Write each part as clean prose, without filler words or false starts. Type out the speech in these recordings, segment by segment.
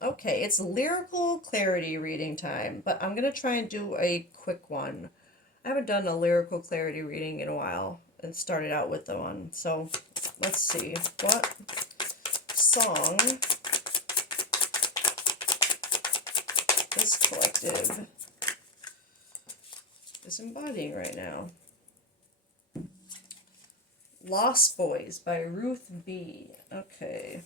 Okay, it's lyrical clarity reading time, but I'm gonna try and do a quick one. I haven't done a lyrical clarity reading in a while and started out with the one. So let's see. What song this collective is embodying right now? Lost Boys by Ruth B. Okay.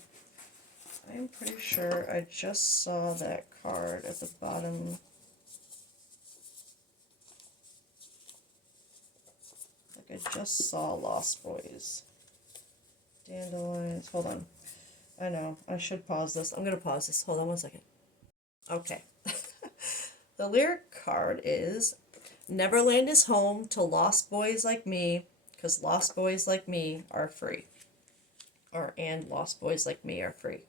I'm pretty sure I just saw that card at the bottom. Like I just saw Lost Boys. Dandelions. Hold on. I know. I should pause this. I'm going to pause this. Hold on one second. Okay. The lyric card is Neverland is home to lost boys like me, because lost boys like me are free. And lost boys like me are free.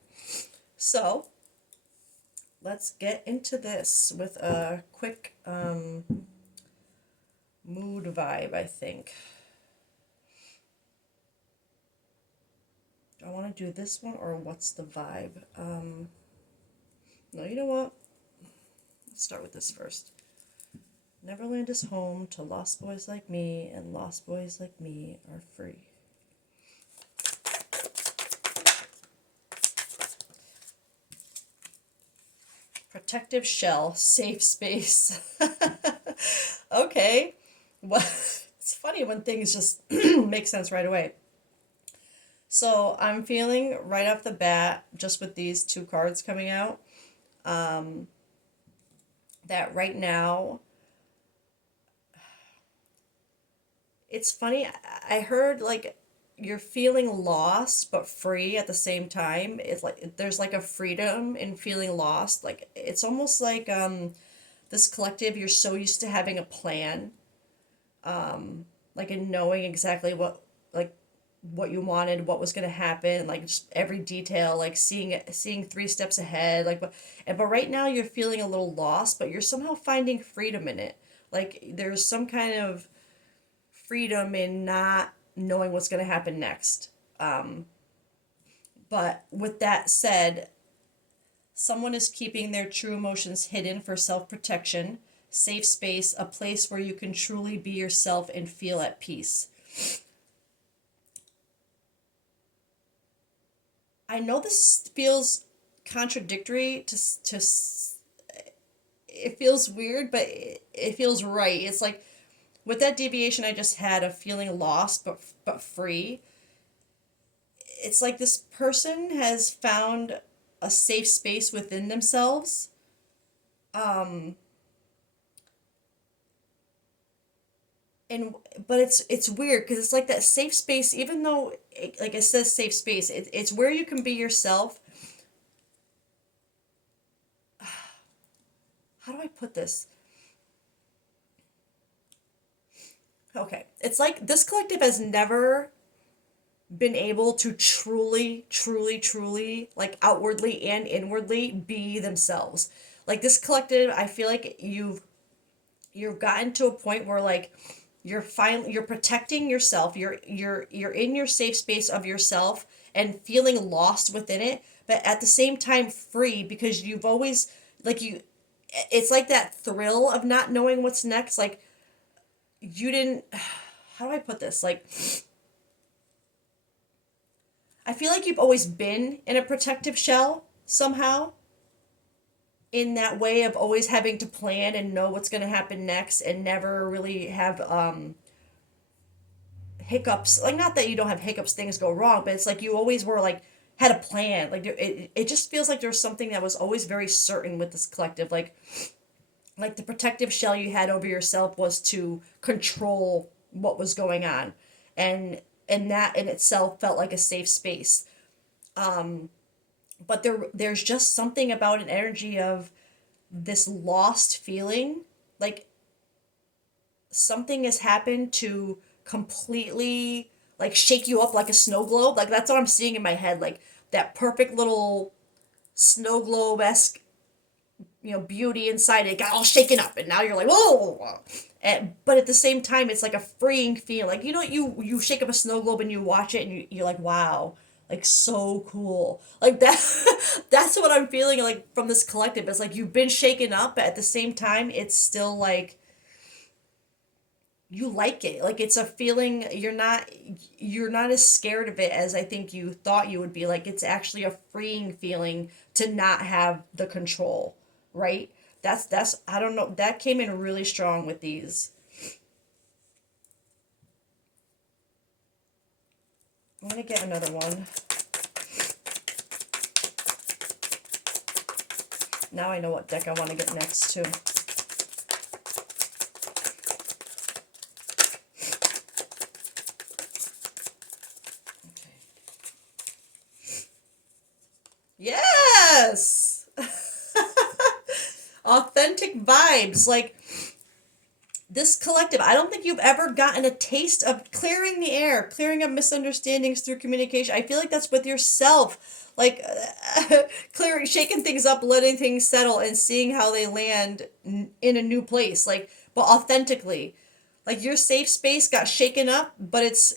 So, let's get into this with a quick mood vibe, I think. Do I want to do this one or what's the vibe? No, you know what? Let's start with this first. Neverland is home to lost boys like me, and lost boys like me are free. Protective shell, safe space. Okay. Well, it's funny when things just make sense right away. So I'm feeling right off the bat, just with these two cards coming out, that right now, it's funny. I heard like you're feeling lost but free at the same time. It's like there's like a freedom in feeling lost. Like it's almost like this collective, you're so used to having a plan, like in knowing exactly like what you wanted, what was going to happen, like just every detail, like seeing 3 steps ahead, like but right now you're feeling a little lost, but you're somehow finding freedom in it. Like there's some kind of freedom in not knowing what's going to happen next. But with that said, someone is keeping their true emotions hidden for self protection, safe space, a place where you can truly be yourself and feel at peace. I know this feels contradictory to it feels weird, but it feels right. It's like with that deviation I just had of feeling lost but free. It's like this person has found a safe space within themselves. Um, and but it's weird because it's like that safe space, even though like it says safe space, it's where you can be yourself. How do I put this? Okay, it's like this collective has never been able to truly, like outwardly and inwardly be themselves. Like this collective, I feel like you've gotten to a point where like you're protecting yourself. You're in your safe space of yourself and feeling lost within it, but at the same time free because you've always like you it's like that thrill of not knowing what's next. Like you didn't how do I put this? Like I feel like you've always been in a protective shell somehow, in that way of always having to plan and know what's going to happen next and never really have hiccups. Like not that you don't have hiccups, things go wrong, but it's like you always were like had a plan. Like it just feels like there's something that was always very certain with this collective. Like the protective shell you had over yourself was to control what was going on, and that in itself felt like a safe space. But there's just something about an energy of this lost feeling, like something has happened to completely like shake you up like a snow globe. Like that's what I'm seeing in my head, like that perfect little snow globe esque, beauty inside it got all shaken up, and now you're like whoa. But at the same time, it's like a freeing feeling. Like you shake up a snow globe and you watch it, and you're like wow. Like so cool. Like that that's what I'm feeling like from this collective. It's like you've been shaken up, but at the same time it's still like you like it. Like it's a feeling you're not as scared of it as I think you thought you would be. Like it's actually a freeing feeling to not have the control, right? That's I don't know, that came in really strong with these. I'm gonna get another one. Now I know what deck I want to get next too. Okay. Yes! Authentic vibes. Like this collective, I don't think you've ever gotten a taste of clearing the air, clearing up misunderstandings through communication. I feel like that's with yourself. Like clearing, shaking things up, letting things settle, and seeing how they land in a new place. Like, but authentically. Like your safe space got shaken up, but it's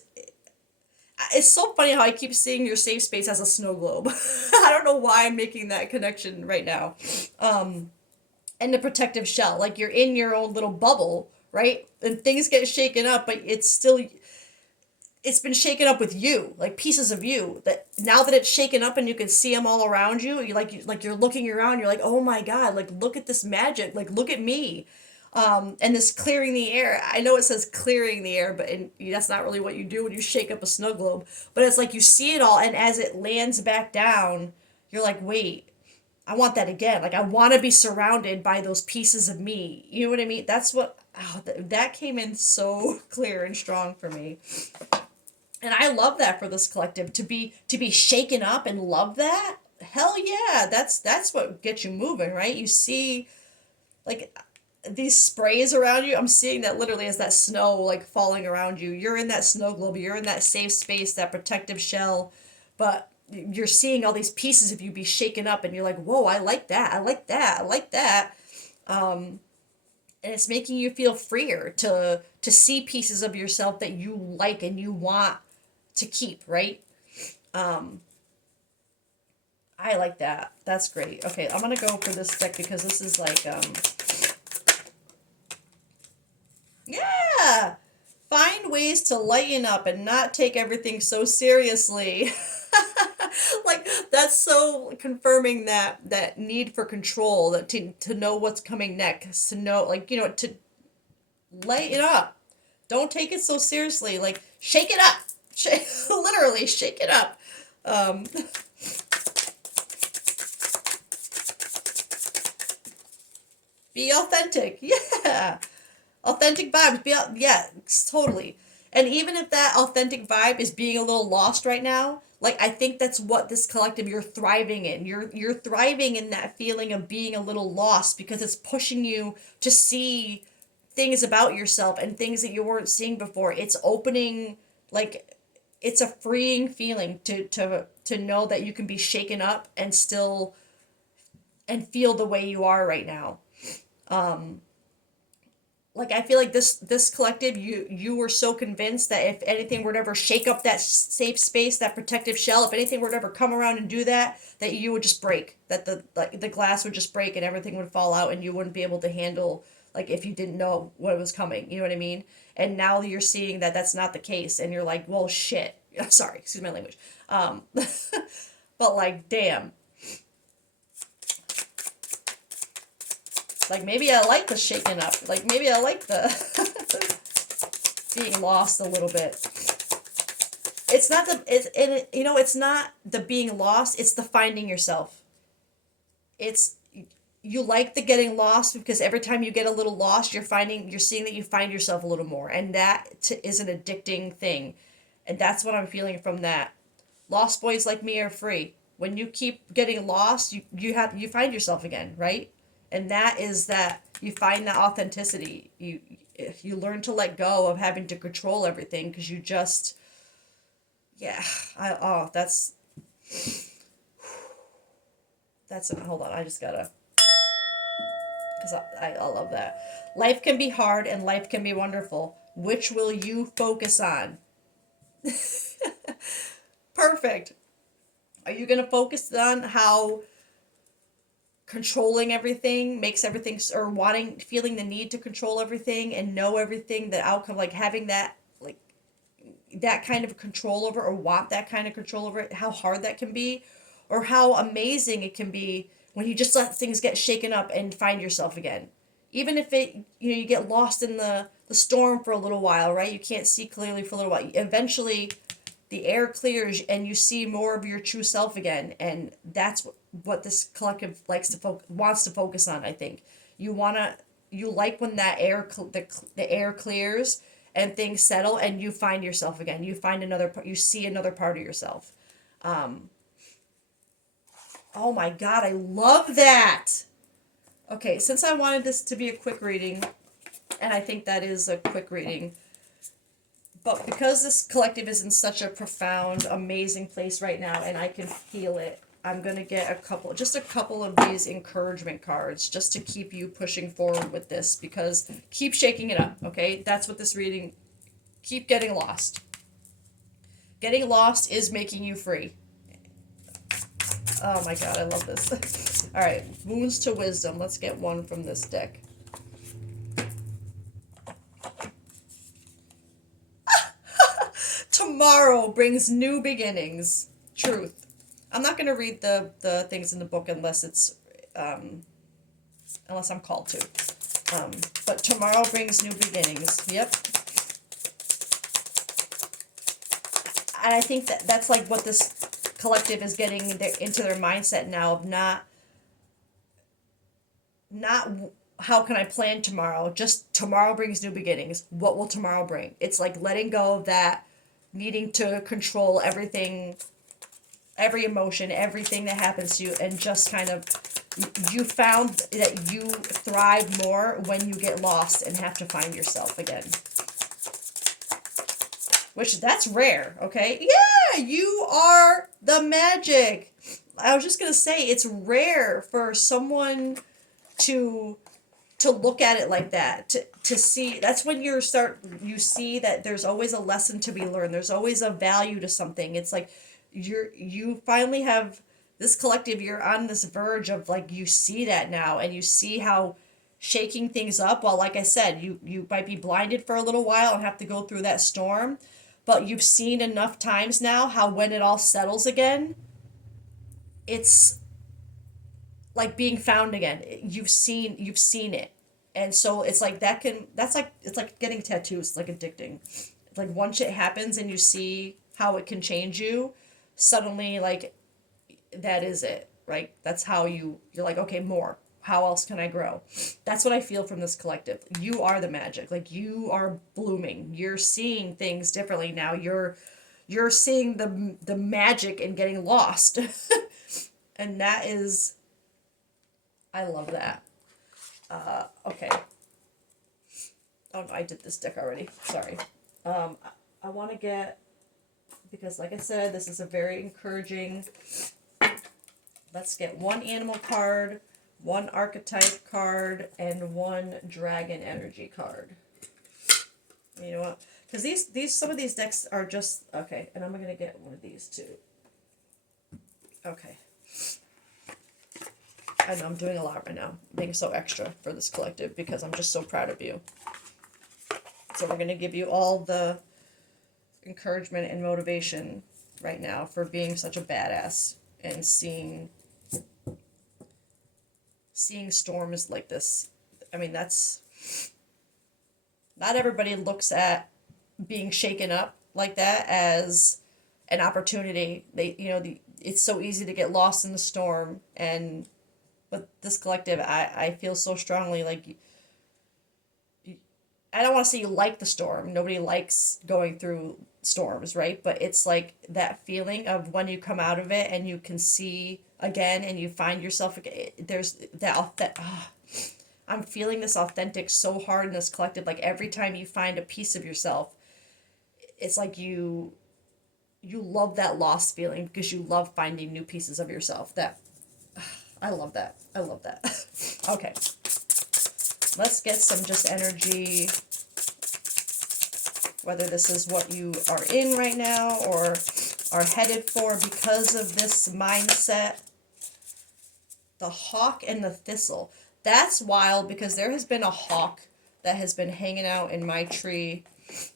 so funny how I keep seeing your safe space as a snow globe. I don't know why I'm making that connection right now. And the protective shell, like you're in your own little bubble, right? And things get shaken up, but it's been shaken up with you, like pieces of you. That now that it's shaken up and you can see them all around you, you're looking around, you're like, oh my god, like look at this magic, like look at me. And this clearing the air. I know it says clearing the air, but that's not really what you do when you shake up a snow globe. But it's like you see it all, and as it lands back down, you're like, wait, I want that again. Like I want to be surrounded by those pieces of me. You know what I mean? That's what that came in so clear and strong for me. And I love that for this collective to be shaken up and love that. Hell yeah, that's what gets you moving, right? You see like these sprays around you. I'm seeing that literally as that snow like falling around you. You're in that snow globe. You're in that safe space, that protective shell, but you're seeing all these pieces of you be shaken up, and you're like, whoa, I like that. I like that. I like that. And it's making you feel freer to see pieces of yourself that you like and you want to keep, right? I like that. That's great. Okay, I'm gonna go for this deck because this is like yeah. Find ways to lighten up and not take everything so seriously. Like that's so confirming that need for control, that to know what's coming next, to know like to lighten up. Don't take it so seriously. Like shake it up. Literally shake it up. Um, be authentic. Yeah. Authentic vibes. Yeah, totally. And even if that authentic vibe is being a little lost right now, like I think that's what this collective you're thriving in. You're thriving in that feeling of being a little lost because it's pushing you to see things about yourself and things that you weren't seeing before. It's opening like it's a freeing feeling to know that you can be shaken up and still and feel the way you are right now. Like I feel like this collective, you were so convinced that if anything were to ever shake up that safe space, that protective shell, if anything were to ever come around and do that, that you would just break, that the glass would just break and everything would fall out and you wouldn't be able to handle, like if you didn't know what was coming, you know what I mean? And now you're seeing that that's not the case, and you're like, well, shit. Sorry, excuse my language. Um, but like, damn. Like maybe I like the shaking up. Like maybe I like the being lost a little bit. It's not the it's not the being lost, it's the finding yourself. It's you like the getting lost because every time you get a little lost, you're seeing that you find yourself a little more, and is an addicting thing. And that's what I'm feeling from that. Lost boys like me are free. When you keep getting lost, you find yourself again, right? And that is that you find that authenticity. You learn to let go of having to control everything because you just yeah. That's hold on. I just gotta because I love that. Life can be hard and life can be wonderful. Which will you focus on? Perfect. Are you going to focus on how controlling everything makes everything, or wanting, feeling the need to control everything and know everything, the outcome, like having that, like that kind of control over, or want that kind of control over it, how hard that can be, or how amazing it can be when you just let things get shaken up and find yourself again. Even if it, you get lost in the storm for a little while, right? You can't see clearly for a little while. Eventually, the air clears and you see more of your true self again, and that's what this collective likes to wants to focus on. I think you like when that the air clears and things settle and you find yourself again. You find another part. You see another part of yourself. Oh my God, I love that. Okay, since I wanted this to be a quick reading, and I think that is a quick reading, but because this collective is in such a profound, amazing place right now, and I can feel it, I'm going to get just a couple of these encouragement cards, just to keep you pushing forward with this, because keep shaking it up, okay? That's what this reading, keep getting lost. Getting lost is making you free. Oh my God, I love this. All right, Wounds to Wisdom. Let's get one from this deck. Tomorrow brings new beginnings. Truth. I'm not going to read the things in the book unless it's unless I'm called to. But tomorrow brings new beginnings. Yep. And I think that's like what this collective is getting into their mindset now, of not how can I plan tomorrow, just tomorrow brings new beginnings. What will tomorrow bring? It's like letting go of that needing to control everything, every emotion, everything that happens to you, and just kind of, you found that you thrive more when you get lost and have to find yourself again. Which, that's rare, okay? Yeah, you are the magic. I was just going to say, it's rare for someone to look at it like that, to see. That's when you see that there's always a lesson to be learned. There's always a value to something. It's like you finally have this collective, you're on this verge of, like, you see that now, and you see how shaking things up, well, like I said, you might be blinded for a little while and have to go through that storm, but you've seen enough times now how when it all settles again, it's like being found again. You've seen it. And so it's like it's like getting tattoos, it's like addicting. It's like once it happens and you see how it can change you, suddenly, like, that is it, right? That's how you're like, okay, more. How else can I grow? That's what I feel from this collective. You are the magic. Like, you are blooming. You're seeing things differently now. You're seeing the magic in getting lost. And that is, I love that. Okay. Oh, no, I did this deck already. Sorry. I want to get, because like I said, this is a very encouraging. Let's get one animal card, one archetype card, and one dragon energy card. You know what? Because some of these decks are just, okay, and I'm going to get one of these too. Okay. I know I'm doing a lot right now. I'm being so extra for this collective because I'm just so proud of you. So we're going to give you all the encouragement and motivation right now for being such a badass and seeing storms like this. I mean, that's, not everybody looks at being shaken up like that as an opportunity. It's so easy to get lost in the storm, but this collective, I feel so strongly, like, I don't want to say you like the storm. Nobody likes going through storms, right? But it's like that feeling of when you come out of it and you can see again and you find yourself again. There's that I'm feeling this authentic so hard in this collective. Like, every time you find a piece of yourself, it's like you love that lost feeling because you love finding new pieces of yourself. I love that. I love that. Okay. Let's get some just energy, whether this is what you are in right now or are headed for because of this mindset. The hawk and the thistle. That's wild because there has been a hawk that has been hanging out in my tree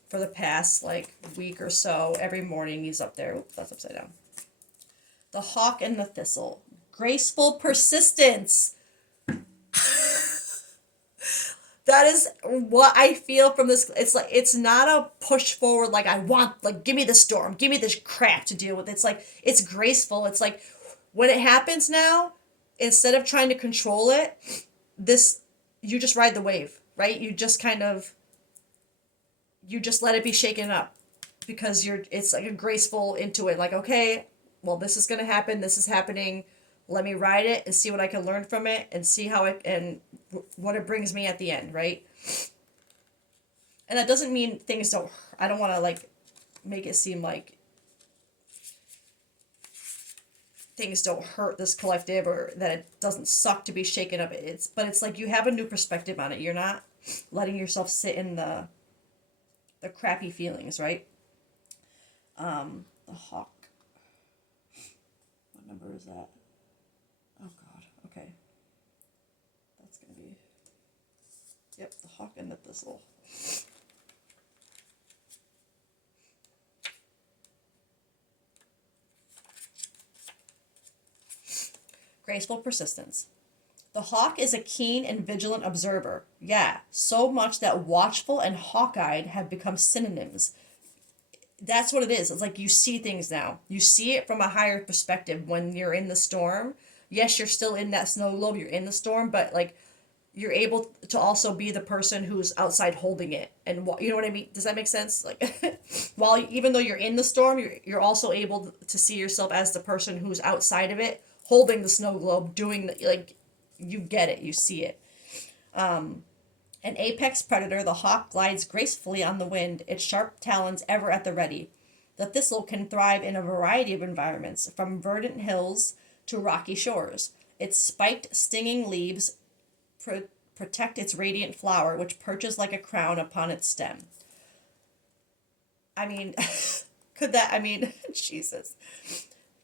for the past like week or so. Every morning he's up there. Oops, that's upside down. The hawk and the thistle. Graceful persistence. That is what I feel from this. It's like, it's not a push forward, like I want, like, give me the storm, give me this crap to deal with. It's like, it's graceful. It's like, when it happens now, instead of trying to control it, this, you just ride the wave, right? You just kind of, you just let it be shaken up because it's like a graceful into it. Like, okay, well, this is going to happen. This is happening. Let me ride it and see what I can learn from it and see how it, and what it brings me at the end, right? And that doesn't mean things don't, I don't want to like make it seem like things don't hurt this collective or that it doesn't suck to be shaken up. But it's like you have a new perspective on it. You're not letting yourself sit in the crappy feelings, right? The hawk. What number is that? Oh God. Okay. That's gonna be. Yep, the hawk and the thistle. Graceful persistence. The hawk is a keen and vigilant observer. Yeah, so much that watchful and hawk-eyed have become synonyms. That's what it is. It's like you see things now. You see it from a higher perspective when you're in the storm. Yes, you're still in that snow globe, you're in the storm, but like you're able to also be the person who's outside holding it. And you know what I mean? Does that make sense? Like while even though you're in the storm, you're also able to see yourself as the person who's outside of it, holding the snow globe, doing the, like, you get it, you see it. An apex predator, the hawk glides gracefully on the wind, its sharp talons ever at the ready. The thistle can thrive in a variety of environments, from verdant hills to rocky shores. Its spiked, stinging leaves protect its radiant flower, which perches like a crown upon its stem. I mean, Jesus.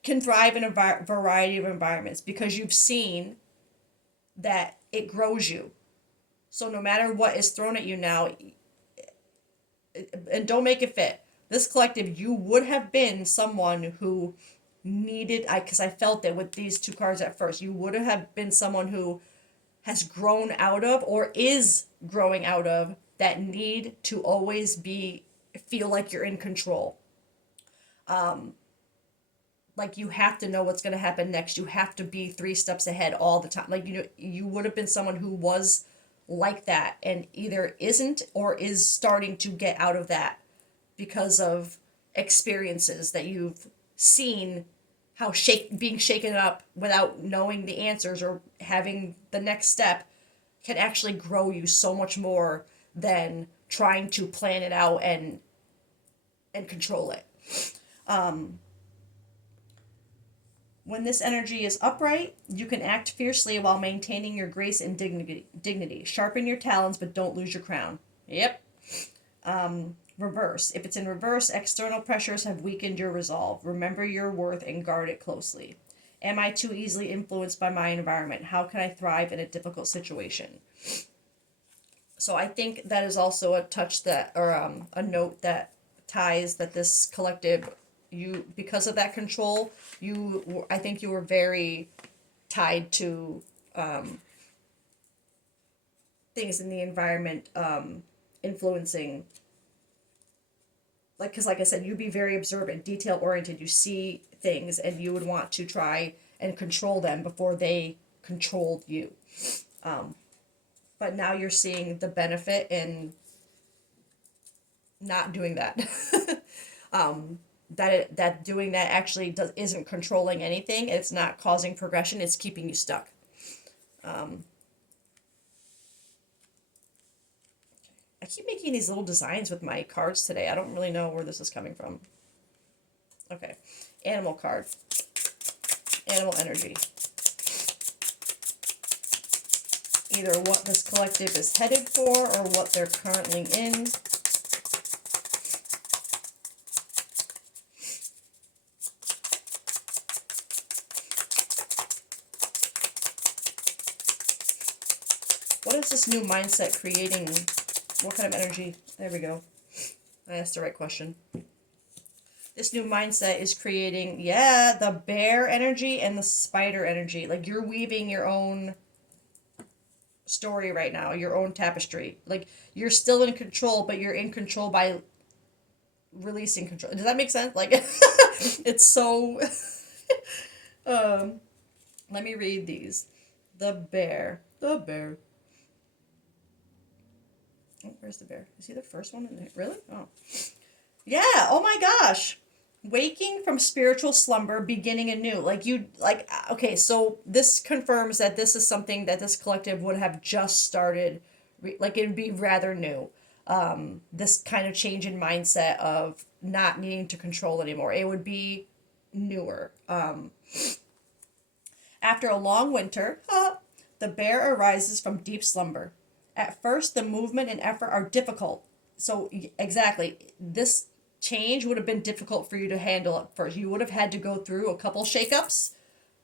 Can thrive in a variety of environments because you've seen that it grows you. So no matter what is thrown at you now, and don't make it fit, this collective, you would have been someone who needed, because I felt it with these two cards at first, you would have been someone who has grown out of or is growing out of that need to always feel like you're in control. Like you have to know what's going to happen next. You have to be 3 steps ahead all the time. Like, you know, you would have been someone who was like that and either isn't or is starting to get out of that because of experiences that you've seen how being shaken up without knowing the answers or having the next step can actually grow you so much more than trying to plan it out and control it. When this energy is upright, you can act fiercely while maintaining your grace and dignity. Sharpen your talons, but don't lose your crown. Yep. Reverse. If it's in reverse, external pressures have weakened your resolve. Remember your worth and guard it closely. Am I too easily influenced by my environment? How can I thrive in a difficult situation? So I think that is also a touch that, or a note that ties that this collective, you, because of that control, I think you were very tied to things in the environment influencing, like, because like I said, you'd be very observant, detail oriented. You see things and you would want to try and control them before they controlled you. But now you're seeing the benefit in not doing that. That doing that actually isn't controlling anything. It's not causing progression. It's keeping you stuck. I keep making these little designs with my cards today. I don't really know where this is coming from. Okay. Animal card. Animal energy. Either what this collective is headed for or what they're currently in. What is this new mindset creating? What kind of energy? There we go. I asked the right question. This new mindset is creating, yeah, the bear energy and the spider energy. Like you're weaving your own story right now, your own tapestry. Like you're still in control, but you're in control by releasing control. Does that make sense? Like it's so let me read these. The bear. The bear. Oh, where's the bear? Is he the first one in there? Really? Oh. Yeah, oh my gosh. Waking from spiritual slumber, beginning anew. Okay, so this confirms that this is something that this collective would have just started, like it would be rather new. This kind of change in mindset of not needing to control anymore. It would be newer. After a long winter, the bear arises from deep slumber. At first, the movement and effort are difficult. So, exactly, this change would have been difficult for you to handle at first. You would have had to go through a couple shakeups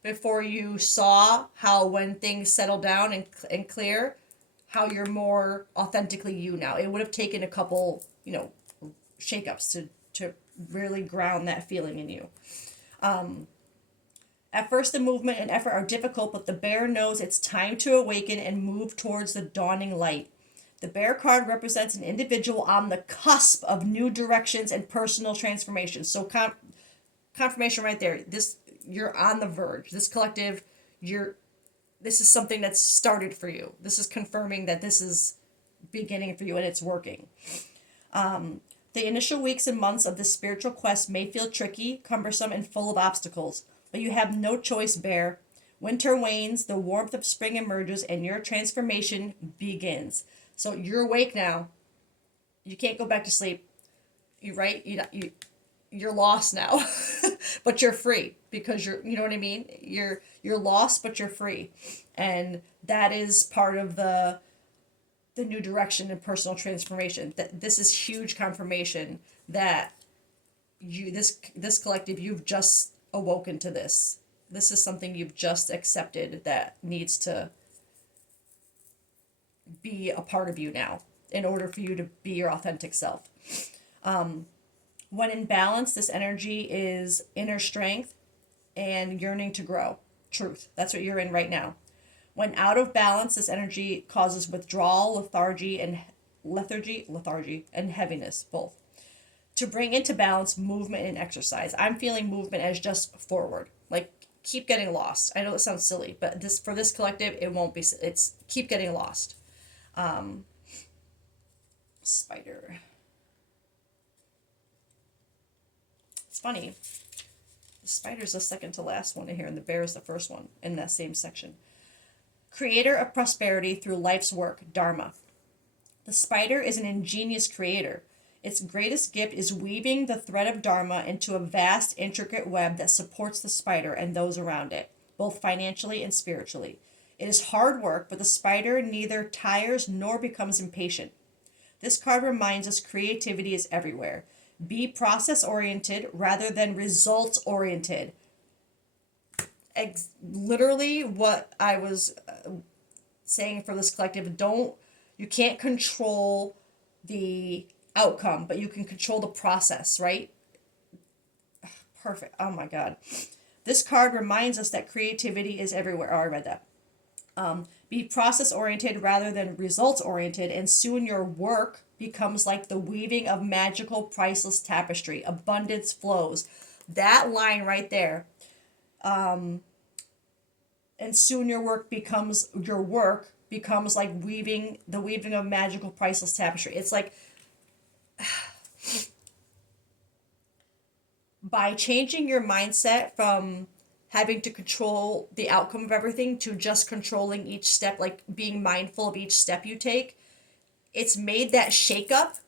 before you saw how, when things settle down and clear, how you're more authentically you now. It would have taken a couple, shakeups to really ground that feeling in you. At first, the movement and effort are difficult, but the bear knows it's time to awaken and move towards the dawning light. The bear card represents an individual on the cusp of new directions and personal transformation. So, confirmation right there. This you're on the verge. This collective, this is something that's started for you. This is confirming that this is beginning for you and it's working. The initial weeks and months of this spiritual quest may feel tricky, cumbersome, and full of obstacles. But you have no choice, bear. Winter wanes, the warmth of spring emerges, and your transformation begins. So you're awake now. You can't go back to sleep. You right? You're lost now, but you're free because you know what I mean. You're lost, but you're free, and that is part of the new direction and personal transformation. That this is huge confirmation that this collective, you've just awoken to this. This is something you've just accepted that needs to be a part of you now in order for you to be your authentic self. When in balance, this energy is inner strength and yearning to grow. Truth. That's what you're in right now. When out of balance, this energy causes withdrawal, lethargy, and heaviness, both. To bring into balance movement and exercise. I'm feeling movement as just forward. Like keep getting lost. I know it sounds silly, but for this collective, it won't be. It's keep getting lost. Spider. It's funny. The spider's the second to last one in here, and the bear is the first one in that same section. Creator of prosperity through life's work, Dharma. The spider is an ingenious creator. Its greatest gift is weaving the thread of Dharma into a vast, intricate web that supports the spider and those around it, both financially and spiritually. It is hard work, but the spider neither tires nor becomes impatient. This card reminds us creativity is everywhere. Be process-oriented rather than results-oriented. Literally what I was saying for this collective. You can't control the outcome, but you can control the process, right? Perfect. Oh my God. This card reminds us that creativity is everywhere. Oh, I read that. Be process oriented rather than results oriented, and soon your work becomes like the weaving of magical, priceless tapestry. Abundance flows. That line right there. And soon your work becomes like the weaving of magical, priceless tapestry. It's like by changing your mindset from having to control the outcome of everything to just controlling each step, like being mindful of each step you take, it's made that shakeup,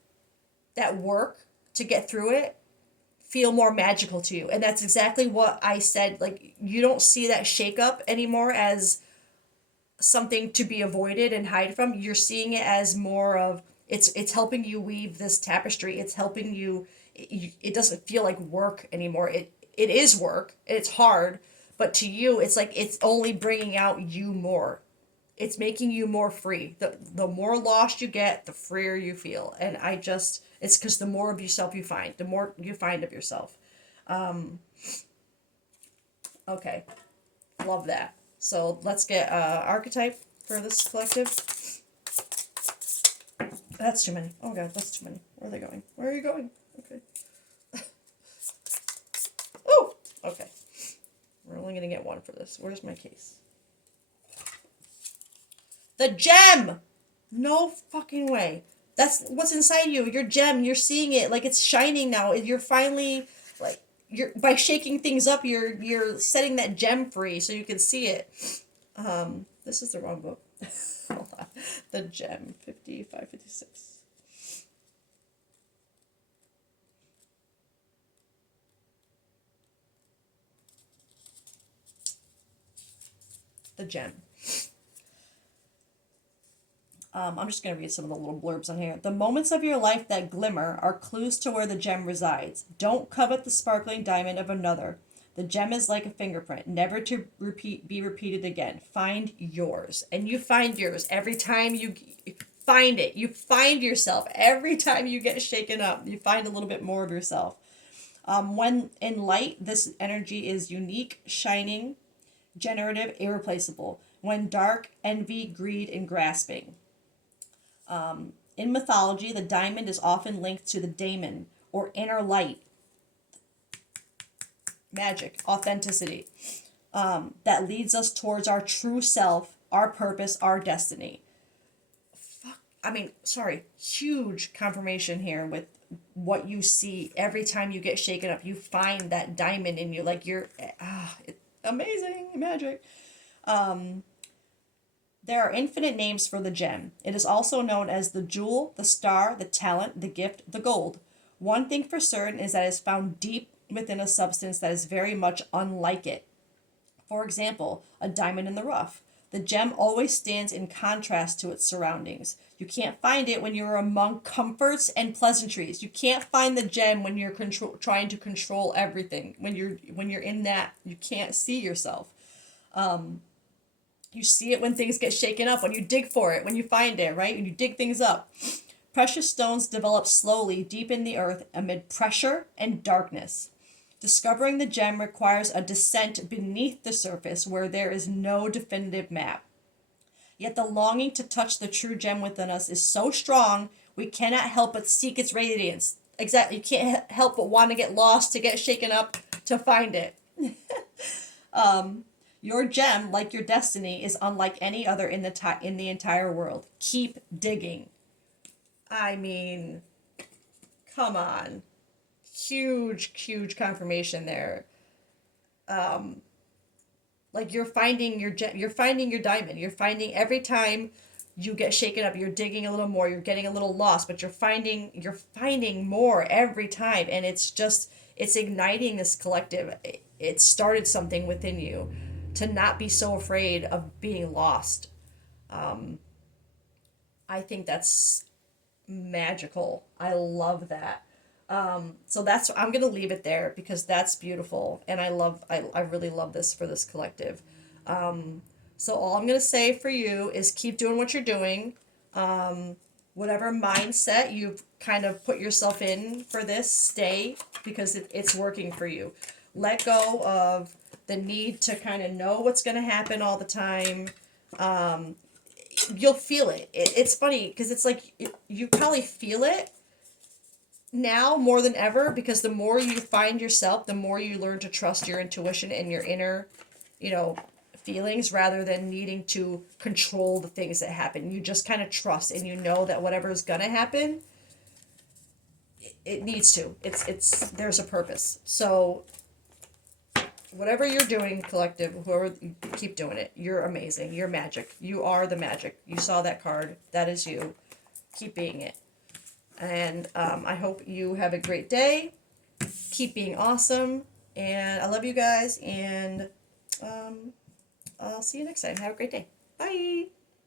that work to get through it, feel more magical to you. And that's exactly what I said. Like, you don't see that shakeup anymore as something to be avoided and hide from. You're seeing it as more of it's helping you weave this tapestry. It's helping you. It doesn't feel like work anymore. It is work. It's hard, but to you, it's like it's only bringing out you more. it's making you more free. The more lost you get, the freer you feel. And it's because the more of yourself you find, the more you find of yourself. Okay, love that. So let's get archetype for this collective. That's too many. Oh god, that's too many. Where are they going? Where are you going? Okay. Oh, okay. We're only gonna get one for this. Where's my case? The gem! No fucking way. That's what's inside you. Your gem. You're seeing it. Like, it's shining now. You're finally, like, you're by shaking things up, you're setting that gem free so you can see it. This is the wrong book. Hold on. The gem. 55, 56. The gem. I'm just going to read some of the little blurbs on here. The moments of your life that glimmer are clues to where the gem resides. Don't covet the sparkling diamond of another. The gem is like a fingerprint, never to be repeated again. Find yours. And you find yours every time you find it. You find yourself every time you get shaken up. You find a little bit more of yourself. When in light, this energy is unique, shining, generative, irreplaceable. When dark, envy, greed, and grasping. In mythology, the diamond is often linked to the daemon, or inner light, magic, authenticity, that leads us towards our true self, our purpose, our destiny. Fuck, I mean, sorry, huge confirmation here with what you see every time you get shaken up. You find that diamond in you, like amazing magic. There are infinite names for the gem. It is also known as the jewel, the star, the talent, the gift, the gold. One thing for certain is that it is found deep within a substance that is very much unlike it. For example, a diamond in the rough. The gem always stands in contrast to its surroundings. You can't find it when you're among comforts and pleasantries. You can't find the gem when you're trying to control everything. When you're in that, you can't see yourself. You see it when things get shaken up, when you dig for it, when you find it, right? When you dig things up. Precious stones develop slowly deep in the earth amid pressure and darkness. Discovering the gem requires a descent beneath the surface where there is no definitive map. Yet the longing to touch the true gem within us is so strong, we cannot help but seek its radiance. Exactly. You can't help but want to get lost, to get shaken up, to find it. Your gem, like your destiny, is unlike any other in the entire world. Keep digging. I mean, come on. Huge confirmation there. Like, you're finding your gem, you're finding your diamond. You're finding every time you get shaken up, you're digging a little more, you're getting a little lost, but you're finding more every time, and it's igniting this collective. It started something within you to not be so afraid of being lost. I think that's magical. I love that. So I'm gonna leave it there because that's beautiful, and I really love this for this collective. So all I'm gonna say for you is keep doing what you're doing. Whatever mindset you've kind of put yourself in for this, stay, because it's working for you. Let go of the need to kind of know what's gonna happen all the time. You'll feel it. It's funny because it's like you probably feel it now more than ever, because the more you find yourself, the more you learn to trust your intuition and your inner, feelings, rather than needing to control the things that happen. You just kind of trust, and you know that whatever is gonna happen, it needs to. It's there's a purpose. So whatever you're doing, collective, whoever, keep doing it. You're amazing. You're magic. You are the magic. You saw that card. That is you. Keep being it. And I hope you have a great day. Keep being awesome. And I love you guys. And I'll see you next time. Have a great day. Bye.